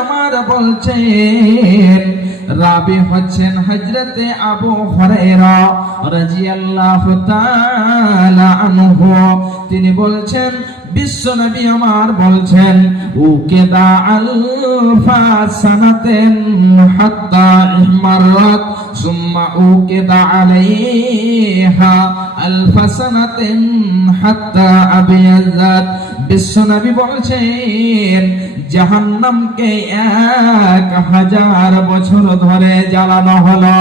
আমার বলছেন, রাবি হচ্ছেন হযরতে আবু হুরায়রা রাদিয়াল্লাহু তাআলা আনহু। তিনি বলছেন, বিশ্ব নবী আমার বলছেন, উকিদা আলফা সানাতিন হাত্তা ইহমারাত সুম্মা উকিদা আলাইহা আলফা সানাতিন হাত্তা আবিয়াজাত। বিশ্ব নবী বলছেন, জাহান্নামকে 1000 বছর ধরে জ্বালানো হলো।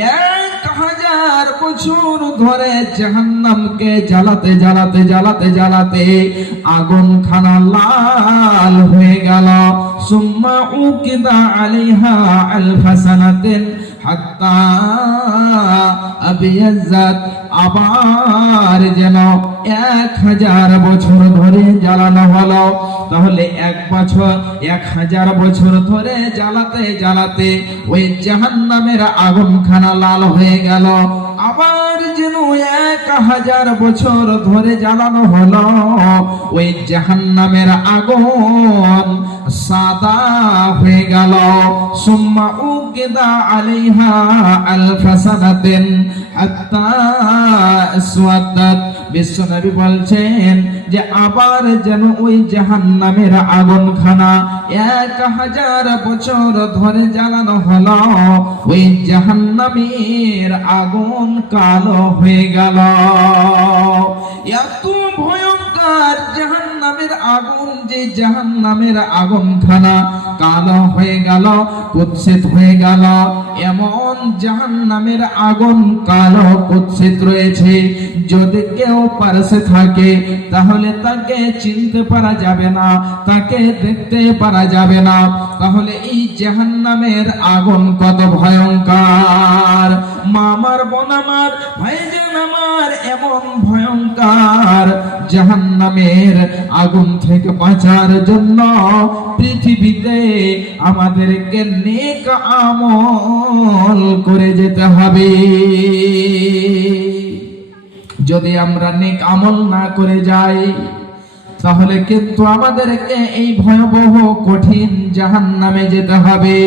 1000 বছর ধরে জাহান্নামকে জ্বালাতে জ্বালাতে জ্বালাতে জ্বালাতে আগুন খানা লাল হয়ে গেল। সুম্মা উকিদা আলাইহা আলফা সানাতিন হাত্তা আবিয়াজাত। আবার যেন 1000 বছর ধরে জ্বালানো হলো। তাহলে 1000 বছর ধরে জ্বালাতে জ্বালাতে ওই জাহান্নামের আগুন খানা লাল হয়ে গেল। আবার যেন 1000 বছর ধরে জ্বালানো হলো, ওই জাহান্নামের আগুন সাদা হয়ে গেল। সুম্মা উকিদা আলাইহা আলফা সানাতিন হাত্তা আসওয়াদাত। বিশ্বনবী বলছেন যে আবার যেন ওই জাহান্নামের আগুন খানা 1000 বছর ধরে জ্বালানো হলো, ওই জাহান্নামের আগুন কালো হয়ে গেল। এত ভয়ঙ্কর জাহান্নামের আগুন, যে জাহান্নামের আগুন খানা কালো হয়ে গেল, কুৎসিত হয়ে গেল। এমন জাহান্নামের আগুন কালো কুৎসিত রয়েছে, যদি কেউ পাশে থাকে তাহলে তাকে চিনতে পারা যাবে না, তাকে দেখতে পারা যাবে না। তাহলে এই জাহান্নামের আগুন কত ভয়ঙ্কর। মা আমার, বোন আমার, ভাইজান আমার, এমন ভয়ঙ্কর জাহান্নামের আগুন থেকে বাঁচার জন্য পৃথিবীতে আমাদেরকে নেক আমল করে যেতে হবে। যদি আমরা নেক আমল না করে যাই তাহলে কিন্তু আমাদেরকে এই ভয়াবহ কঠিন জাহান্নামে যেতে হবে।